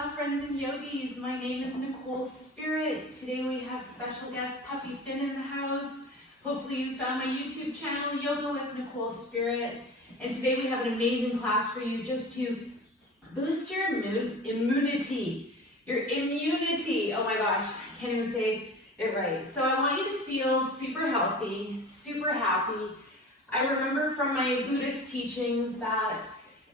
Aloha friends and yogis, my name is Nicole Spirit. Today we have special guest Puppy Finn in the house. Hopefully you found my YouTube channel, Yoga with Nicole Spirit. And today we have an amazing class for you just to boost your immunity. Oh my gosh, I can't even say it right. So I want you to feel super healthy, super happy. I remember from my Buddhist teachings that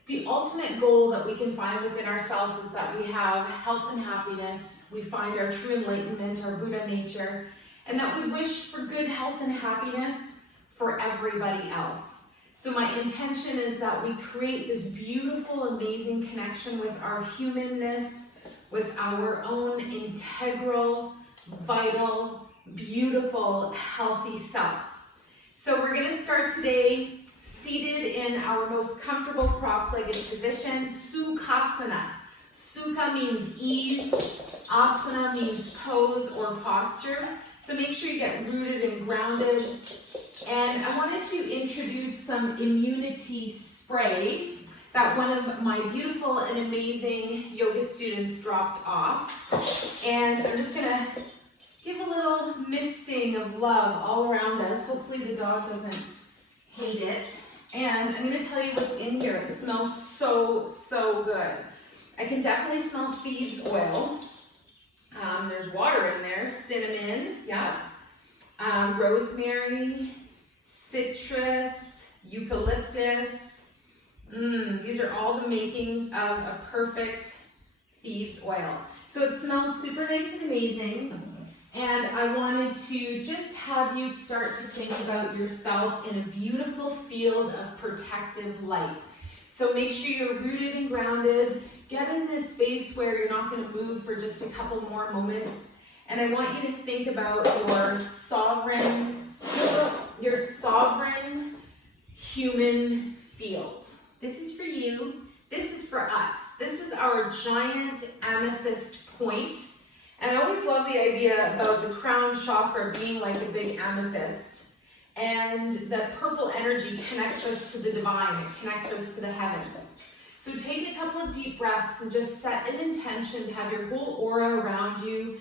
the ultimate goal that we can find within ourselves is that we have health and happiness, we find our true enlightenment, our Buddha nature, and that we wish for good health and happiness for everybody else. So my intention is that we create this beautiful, amazing connection with our humanness, with our own integral, vital, beautiful, healthy self. So we're going to start today seated in our most comfortable cross-legged position, Sukhasana. Sukha means ease, asana means pose or posture. So make sure you get rooted and grounded. And I wanted to introduce some immunity spray that one of my beautiful and amazing yoga students dropped off. And I'm just gonna give a little misting of love all around us. Hopefully the dog doesn't hate it. And I'm going to tell you what's in here. It smells so good. I can definitely smell thieves oil. There's water in there, cinnamon, rosemary, citrus, eucalyptus. These are all the makings of a perfect thieves oil. So it smells super nice and amazing. And I wanted to just have you start to think about yourself in a beautiful field of protective light. So make sure you're rooted and grounded. Get in this space where you're not going to move for just a couple more moments. And I want you to think about your sovereign human field. This is for you. This is for us. This is our giant amethyst point. And I always love the idea about the crown chakra being like a big amethyst. And the purple energy connects us to the divine. It connects us to the heavens. So take a couple of deep breaths and just set an intention to have your whole aura around you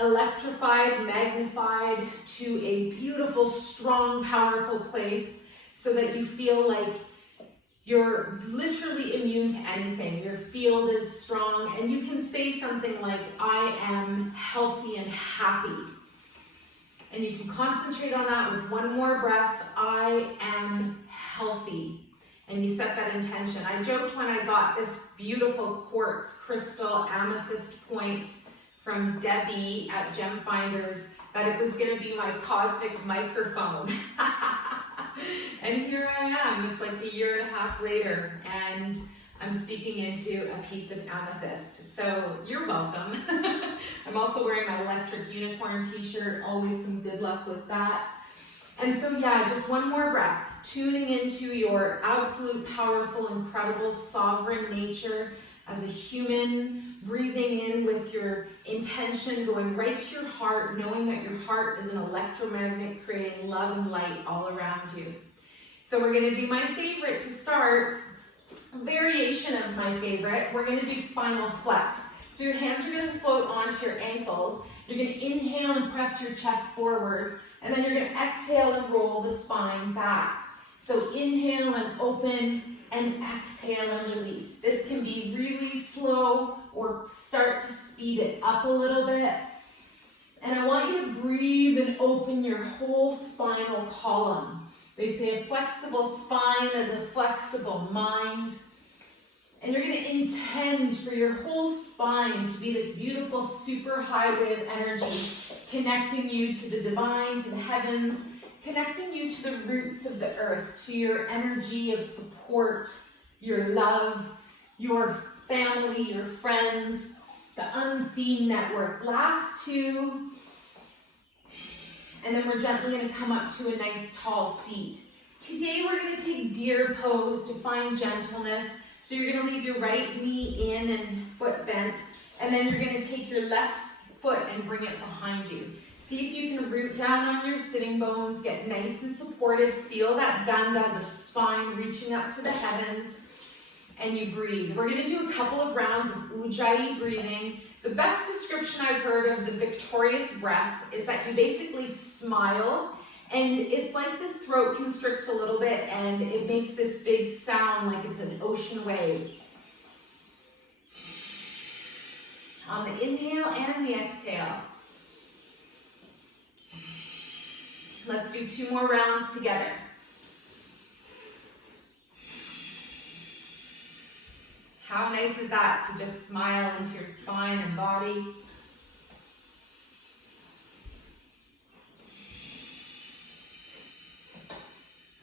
electrified, magnified to a beautiful, strong, powerful place so that you feel like you're literally immune to anything. Your field is strong, and you can say something like, I am healthy and happy. And you can concentrate on that with one more breath, I am healthy. And you set that intention. I joked when I got this beautiful quartz crystal amethyst point from Debbie at Gem Finders that it was going to be my cosmic microphone. And here I am, it's like a year and a half later, and I'm speaking into a piece of amethyst. So you're welcome. I'm also wearing my electric unicorn t-shirt, always some good luck with that. And so yeah, just one more breath, tuning into your absolute powerful, incredible, sovereign nature as a human, breathing in with your intention, going right to your heart, knowing that your heart is an electromagnet creating love and light all around you. So we're going to do my favorite to start, a variation of my favorite. We're going to do spinal flex. So your hands are going to float onto your ankles. You're going to inhale and press your chest forwards, and then you're going to exhale and roll the spine back. So inhale and open, and exhale and release. This can be really slow or start to speed it up a little bit. And I want you to breathe and open your whole spinal column. They say a flexible spine is a flexible mind. And you're going to intend for your whole spine to be this beautiful super high wave energy, connecting you to the divine, to the heavens, connecting you to the roots of the earth, to your energy of support, your love, your family, your friends, the unseen network. Last two. And then we're gently going to come up to a nice tall seat. Today we're going to take deer pose to find gentleness. So you're going to leave your right knee in and foot bent. And then you're going to take your left foot and bring it behind you. See if you can root down on your sitting bones, get nice and supported. Feel that danda, the spine reaching up to the heavens. and you breathe. We're gonna do a couple of rounds of Ujjayi breathing. The best description I've heard of the victorious breath is that you basically smile, and it's like the throat constricts a little bit and it makes this big sound like it's an ocean wave. On the inhale and the exhale. Let's do 2 more rounds together. How nice is that to just smile into your spine and body?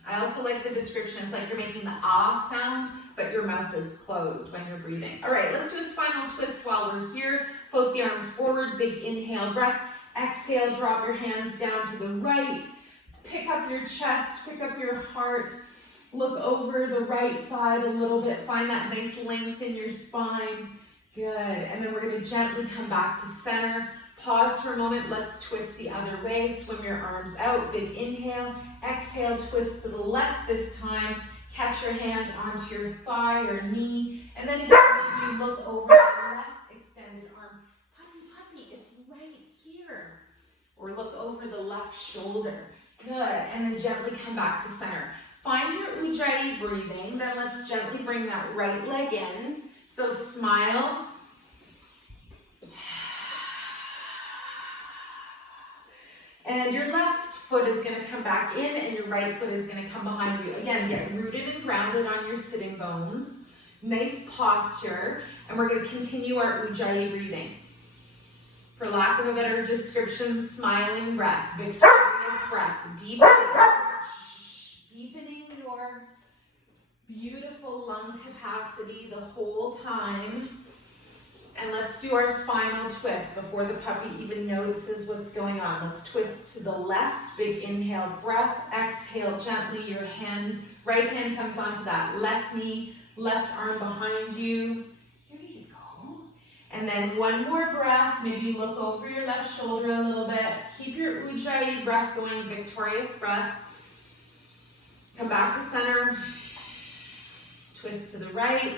I also like the description. It's like you're making the ah sound, but your mouth is closed when you're breathing. All right, let's do a spinal twist while we're here. Float the arms forward, big inhale breath. Exhale, drop your hands down to the right. Pick up your chest, pick up your heart. Look over the right side a little bit. Find that nice length in your spine. Good. And then we're going to gently come back to center. Pause for a moment. Let's twist the other way. Swim your arms out. Big inhale. Exhale, twist to the left this time. Catch your hand onto your thigh or knee. And then again, you look over the left extended arm. Puppy, it's right here. Or look over the left shoulder. Good. And then gently come back to center. Find your Ujjayi breathing. Then let's gently bring that right leg in. So smile. And your left foot is going to come back in and your right foot is going to come behind you. Again, get rooted and grounded on your sitting bones. Nice posture. And we're going to continue our Ujjayi breathing. For lack of a better description, smiling breath, victorious breath. Deepening your beautiful lung capacity the whole time. And let's do our spinal twist before the puppy even notices what's going on. Let's twist to the left, big inhale, breath. Exhale gently, your right hand comes onto that left knee, left arm behind you. Here you go. And then one more breath. Maybe look over your left shoulder a little bit. Keep your Ujjayi breath going, victorious breath. Come back to center. Twist to the right.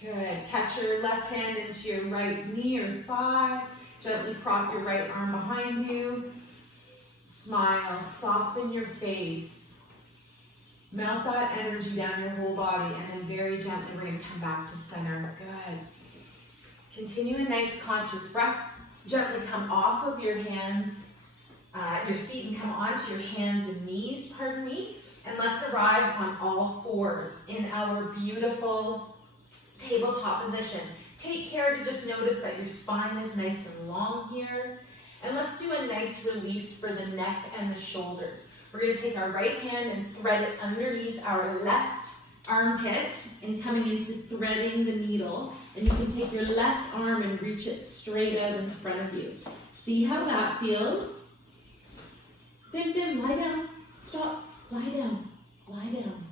Good. Catch your left hand into your right knee or thigh. Gently prop your right arm behind you. Smile. Soften your face. Melt that energy down your whole body. And then very gently, we're going to come back to center. Good. Continue a nice conscious breath. Gently come off of your hands, your seat, and come onto your hands and knees, pardon me. And let's arrive on all fours in our beautiful tabletop position. Take care to just notice that your spine is nice and long here. And let's do a nice release for the neck and the shoulders. We're going to take our right hand and thread it underneath our left armpit and coming into threading the needle. And you can take your left arm and reach it straight out in front of you. See how that feels? Fin, lie down. Stop. Lie down. Lie down.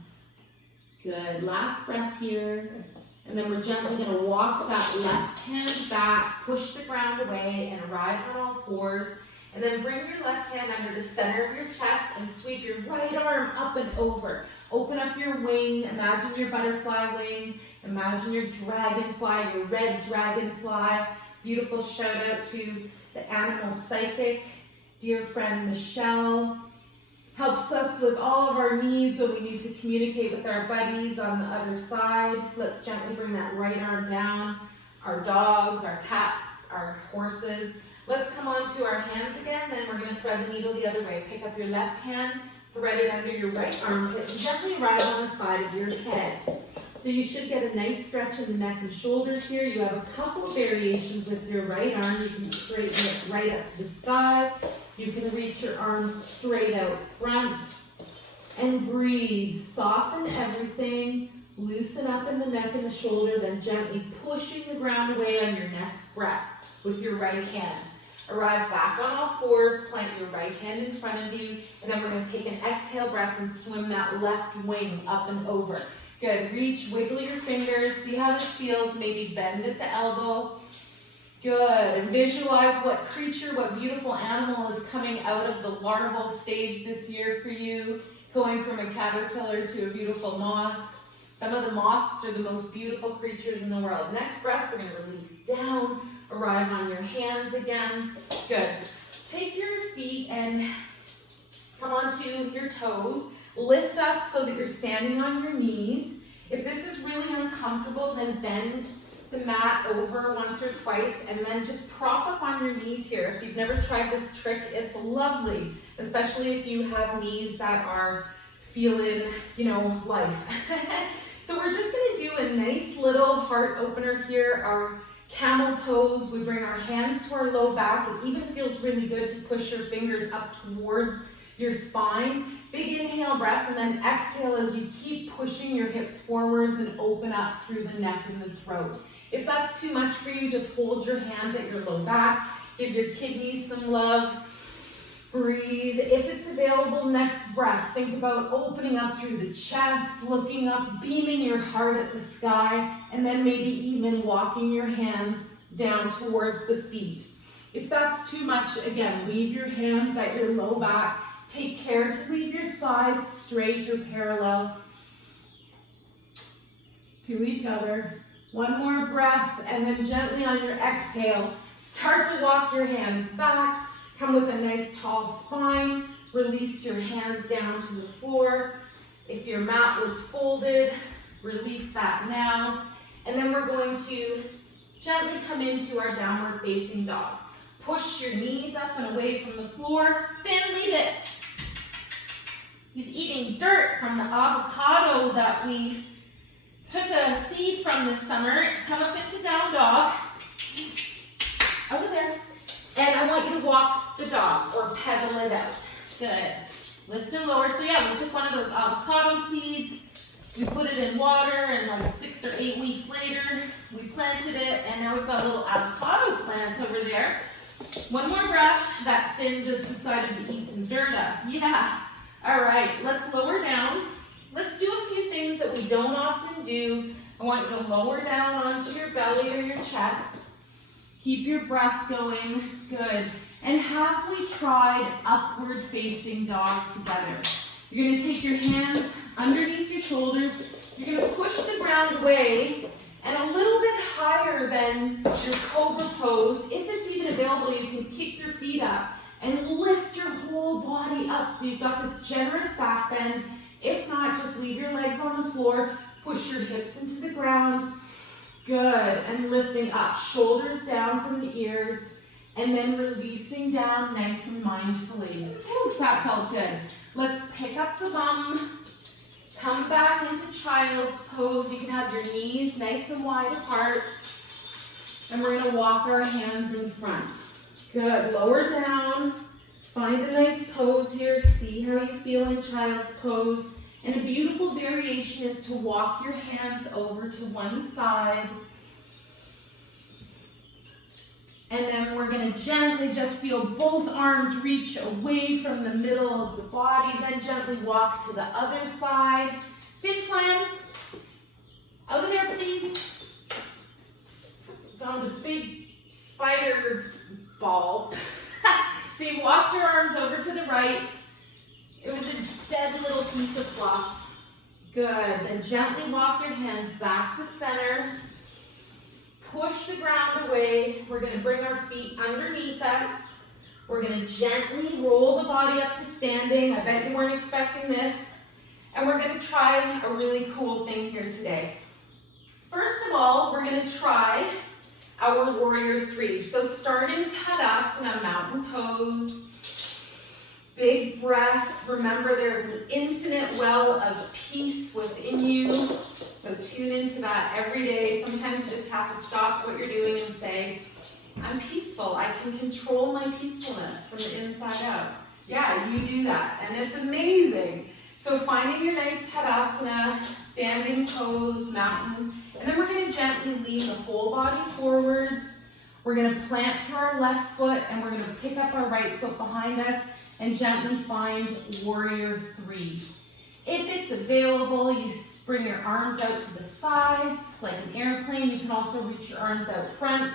Good. Last breath here. And then we're gently going to walk that left hand back, push the ground away, and arrive on all fours. And then bring your left hand under the center of your chest and sweep your right arm up and over. Open up your wing. Imagine your butterfly wing. Imagine your dragonfly, your red dragonfly. Beautiful shout out to the animal psychic, dear friend Michelle. Helps us with all of our needs when we need to communicate with our buddies on the other side. Let's gently bring that right arm down. Our dogs, our cats, our horses. Let's come onto our hands again. Then we're going to thread the needle the other way. Pick up your left hand, thread it under your right armpit, and gently ride on the side of your head. So you should get a nice stretch in the neck and shoulders here. You have a couple of variations with your right arm. You can straighten it right up to the sky. You can reach your arms straight out front and breathe. Soften everything. Loosen up in the neck and the shoulder, then gently pushing the ground away on your next breath with your right hand. Arrive back on all fours, plant your right hand in front of you, and then we're going to take an exhale breath and swim that left wing up and over. Good. Reach, wiggle your fingers. See how this feels. Maybe bend at the elbow. Good. And visualize what creature, what beautiful animal is coming out of the larval stage this year for you. going from a caterpillar to a beautiful moth. Some of the moths are the most beautiful creatures in the world. Next breath, we're gonna release down, arrive on your hands again. Good. Take your feet and come onto your toes. Lift up so that you're standing on your knees. If this is really uncomfortable, then bend the mat over once or twice and then just prop up on your knees here. If you've never tried this trick, it's lovely, especially if you have knees that are feeling, life. So we're just gonna do a nice little heart opener here, our camel pose. We bring our hands to our low back. It even feels really good to push your fingers up towards your spine. Big inhale breath, and then exhale as you keep pushing your hips forwards and open up through the neck and the throat. If that's too much for you, just hold your hands at your low back. Give your kidneys some love. Breathe. If it's available, next breath, think about opening up through the chest, looking up, beaming your heart at the sky, and then maybe even walking your hands down towards the feet. If that's too much, again, leave your hands at your low back. Take care to leave your thighs straight or parallel to each other. One more breath, and then gently on your exhale, start to walk your hands back. Come with a nice tall spine. Release your hands down to the floor. If your mat was folded, release that now. And then we're going to gently come into our downward facing dog. Push your knees up and away from the floor. Finn, lead it. He's eating dirt from the avocado that we took a seed from this summer. Come up into down dog. Over there. And I want you to walk the dog or pedal it out. Good. Lift and lower. So yeah, we took one of those avocado seeds. We put it in water, and like 6 or 8 weeks later, we planted it, and now we've got a little avocado plant over there. One more breath. That Finn just decided to eat some dirt up. Yeah. All right, let's lower down. Let's do a few things that we don't often do. I want you to lower down onto your belly or your chest. Keep your breath going. Good. And have we tried upward facing dog together? You're going to take your hands underneath your shoulders. You're going to push the ground away and a little bit higher than your cobra pose. If it's even available, you can kick your feet up and lift your whole body up so you've got this generous back bend. If not, just leave your legs on the floor, push your hips into the ground. Good, and lifting up, shoulders down from the ears, and then releasing down nice and mindfully. Whew, that felt good. Let's pick up the bum, come back into child's pose. You can have your knees nice and wide apart, and we're gonna walk our hands in front. Good, lower down, find a nice pose here, see how you feel in child's pose. And a beautiful variation is to walk your hands over to one side. And then we're gonna gently just feel both arms reach away from the middle of the body, then gently walk to the other side. Fin flan, out of there please. Found a big spider ball. So you walked your arms over to the right. It was a dead little piece of fluff. Good, then gently walk your hands back to center. Push the ground away. We're gonna bring our feet underneath us. We're gonna gently roll the body up to standing. I bet you weren't expecting this. And we're gonna try a really cool thing here today. First of all, we're gonna try our warrior three. So starting Tadasana, mountain pose. Big breath. Remember, there's an infinite well of peace within you. So tune into that every day. Sometimes you just have to stop what you're doing and say, I'm peaceful. I can control my peacefulness from the inside out. Yeah, you do that, and it's amazing. So finding your nice Tadasana, standing pose, mountain, and then we're going to gently lean the whole body forwards. We're going to plant through our left foot, and we're going to pick up our right foot behind us and gently find warrior three. If it's available, you bring your arms out to the sides like an airplane. You can also reach your arms out front.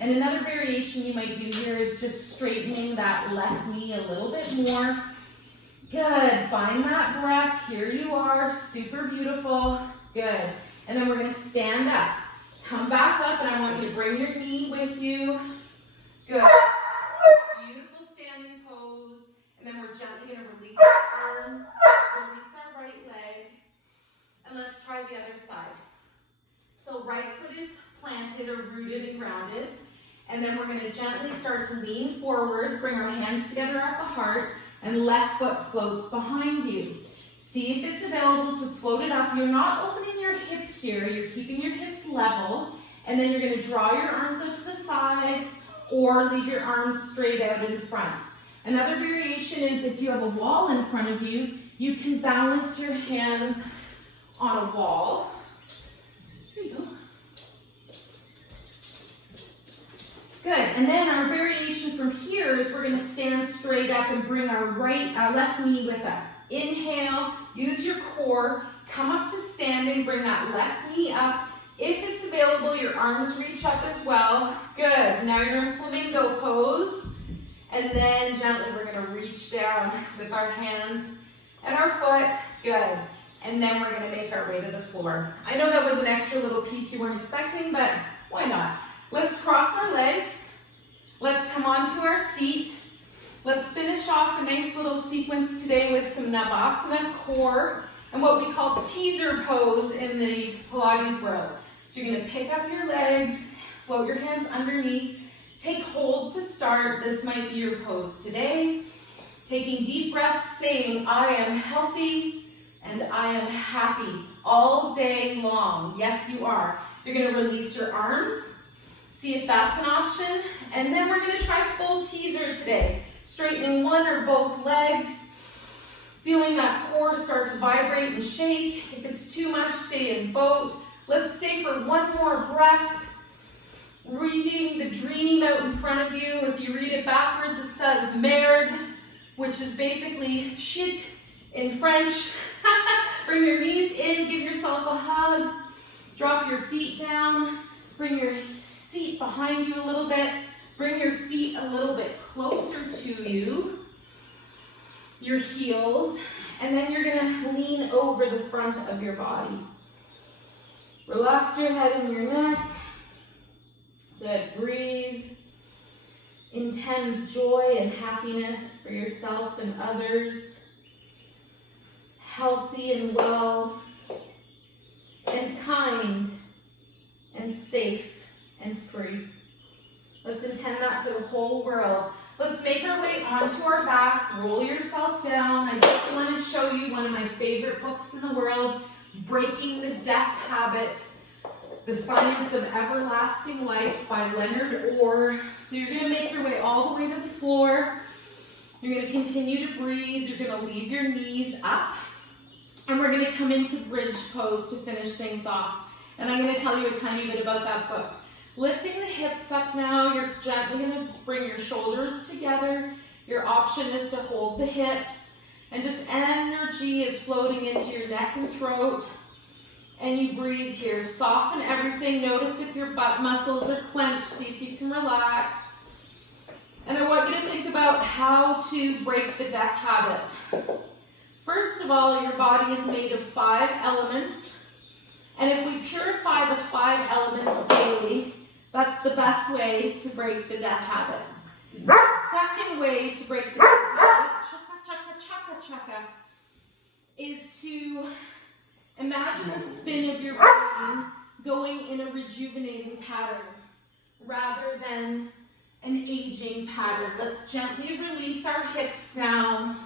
And another variation you might do here is just straightening that left knee a little bit more. Good, find that breath. Here you are, super beautiful. Good, and then we're gonna stand up. Come back up, and I want you to bring your knee with you. Good, beautiful standing pose. And then we're gently gonna release our arms, release our right leg, and let's try the other side. So right foot is planted or rooted and grounded, and then we're gonna gently start to lean forwards, bring our hands together at the heart, and left foot floats behind you. See if it's available to float it up. You're not opening your hip here, you're keeping your hips level, and then you're gonna draw your arms out to the sides or leave your arms straight out in front. Another variation is if you have a wall in front of you, you can balance your hands on a wall. There you go. Good, and then our variation from here is we're gonna stand straight up and bring our left knee with us. Inhale, use your core, come up to standing, bring that left knee up. If it's available, your arms reach up as well. Good, now you're in flamingo pose. And then gently we're gonna reach down with our hands and our foot. Good, and then we're gonna make our way to the floor. I know that was an extra little piece you weren't expecting, but why not? Let's cross our legs. Let's come onto our seat. Let's finish off a nice little sequence today with some Navasana core and what we call teaser pose in the Pilates world. So you're gonna pick up your legs, float your hands underneath, take hold to start. This might be your pose today. Taking deep breaths, saying, I am healthy and I am happy all day long. Yes, you are. You're gonna release your arms. See if that's an option. And then we're gonna try full teaser today. Straightening one or both legs. Feeling that core start to vibrate and shake. If it's too much, stay in boat. Let's stay for one more breath. Reading the dream out in front of you. If you read it backwards, it says merde, which is basically shit in French. Bring your knees in, give yourself a hug. Drop your feet down. Bring your seat behind you a little bit. Bring your feet a little bit closer to you, your heels, and then you're gonna lean over the front of your body. Relax your head and your neck. Good, breathe. Intend joy and happiness for yourself and others. Healthy and well, and kind, and safe, and free. Let's intend that for the whole world. Let's make our way onto our back. Roll yourself down. I just want to show you one of my favorite books in the world, Breaking the Death Habit, The Science of Everlasting Life by Leonard Orr. So you're going to make your way all the way to the floor. You're going to continue to breathe. You're going to leave your knees up. And we're going to come into bridge pose to finish things off. And I'm going to tell you a tiny bit about that book. Lifting the hips up now, you're gently going to bring your shoulders together. Your option is to hold the hips, and just energy is floating into your neck and throat. And you breathe here. Soften everything. Notice if your butt muscles are clenched. See if you can relax. And I want you to think about how to break the death habit. First of all, your body is made of 5 elements. And if we purify the 5 elements daily, that's the best way to break the death habit. Second way to break the death habit, chaka, is to imagine the spin of your brain going in a rejuvenating pattern rather than an aging pattern. Let's gently release our hips now.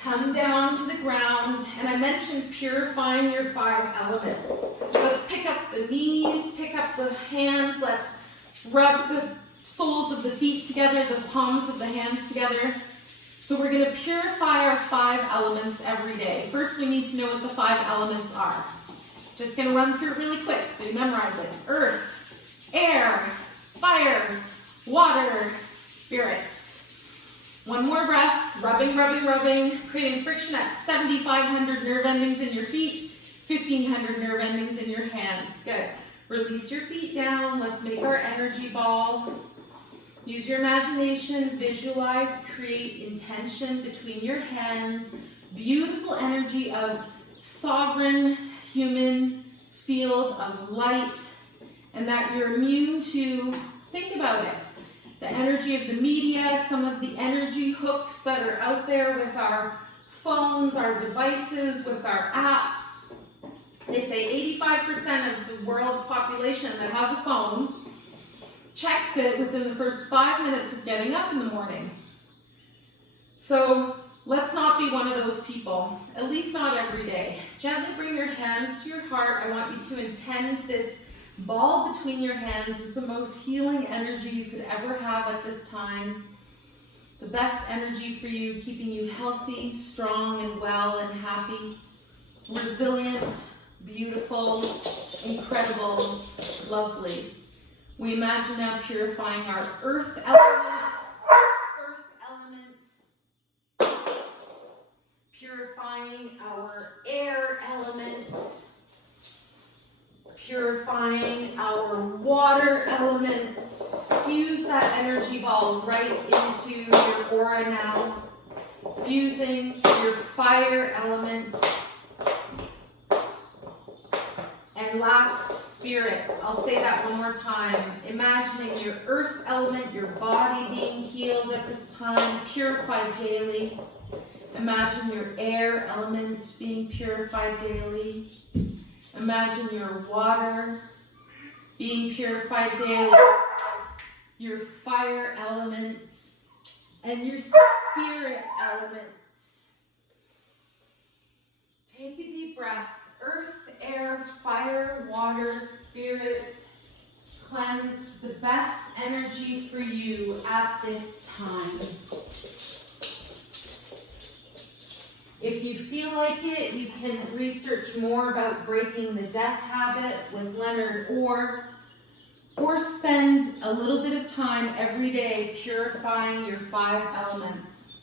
Come down to the ground, and I mentioned purifying your 5 elements. Let's pick up the knees, pick up the hands, let's rub the soles of the feet together, the palms of the hands together. So we're going to purify our 5 elements every day. First, we need to know what the 5 elements are. Just going to run through it really quick so you memorize it. Earth, air, fire, water, spirit. One more breath, rubbing, creating friction at 7,500 nerve endings in your feet, 1,500 nerve endings in your hands. Good. Release your feet down. Let's make our energy ball. Use your imagination, visualize, create intention between your hands, beautiful energy of sovereign human field of light, and that you're immune to, think about it, the energy of the media, some of the energy hooks that are out there with our phones, our devices, with our apps. They say 85% of the world's population that has a phone checks it within the first 5 minutes of getting up in the morning. So let's not be one of those people, at least not every day. Gently bring your hands to your heart. I want you to intend this ball between your hands is the most healing energy you could ever have at this time. The best energy for you, keeping you healthy, strong, and well, and happy, resilient, beautiful, incredible, lovely. We imagine now purifying our earth element, purifying our air element, purifying our water element. Fuse that energy ball right into your aura now. Fusing your fire element. And last, spirit. I'll say that one more time. Imagining your earth element, your body being healed at this time, purified daily. Imagine your air element being purified daily. Imagine your water being purified daily. Your fire element and your spirit element. Take a deep breath. Earth, air, fire, water, spirit. Cleanse the best energy for you at this time. If you feel like it, you can research more about breaking the death habit with Leonard Orr, or spend a little bit of time every day purifying your 5 elements.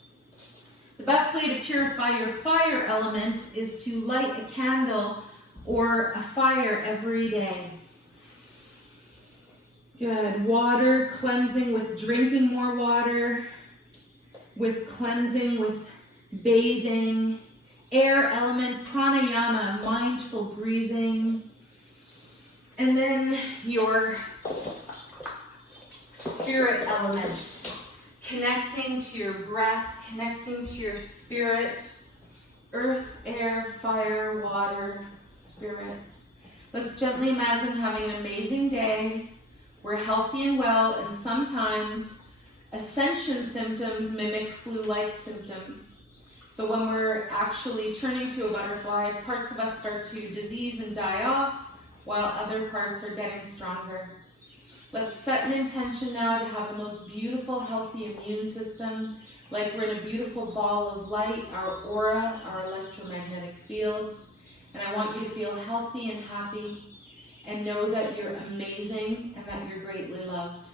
The best way to purify your fire element is to light a candle or a fire every day. Good. Water, cleansing with drinking more water, with cleansing with bathing. Air element, pranayama, mindful breathing. And then your spirit element, connecting to your breath, connecting to your spirit. Earth, air, fire, water, spirit. Let's gently imagine having an amazing day. We're healthy and well, and sometimes ascension symptoms mimic flu-like symptoms. So when we're actually turning to a butterfly, parts of us start to disease and die off, while other parts are getting stronger. Let's set an intention now to have the most beautiful, healthy immune system, like we're in a beautiful ball of light, our aura, our electromagnetic field. And I want you to feel healthy and happy, and know that you're amazing and that you're greatly loved.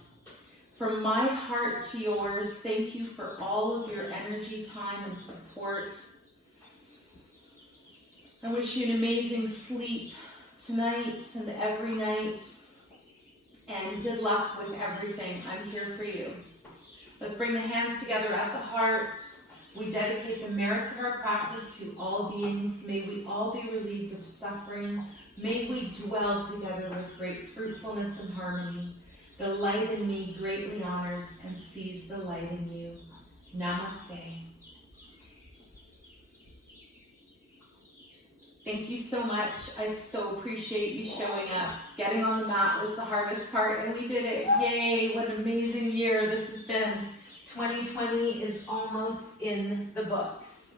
From my heart to yours, thank you for all of your energy, time, and support. I wish you an amazing sleep tonight and every night, and good luck with everything. I'm here for you. Let's bring the hands together at the heart. We dedicate the merits of our practice to all beings. May we all be relieved of suffering. May we dwell together with great fruitfulness and harmony. The light in me greatly honors and sees the light in you. Namaste. Thank you so much. I so appreciate you showing up. Getting on the mat was the hardest part, and we did it. Yay, what an amazing year this has been. 2020 is almost in the books.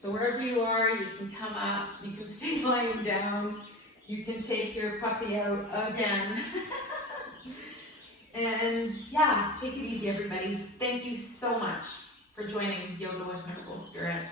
So wherever you are, you can come up, you can stay lying down, you can take your puppy out again. And yeah, take it easy, everybody. Thank you so much for joining Yoga with Nicole Spirit.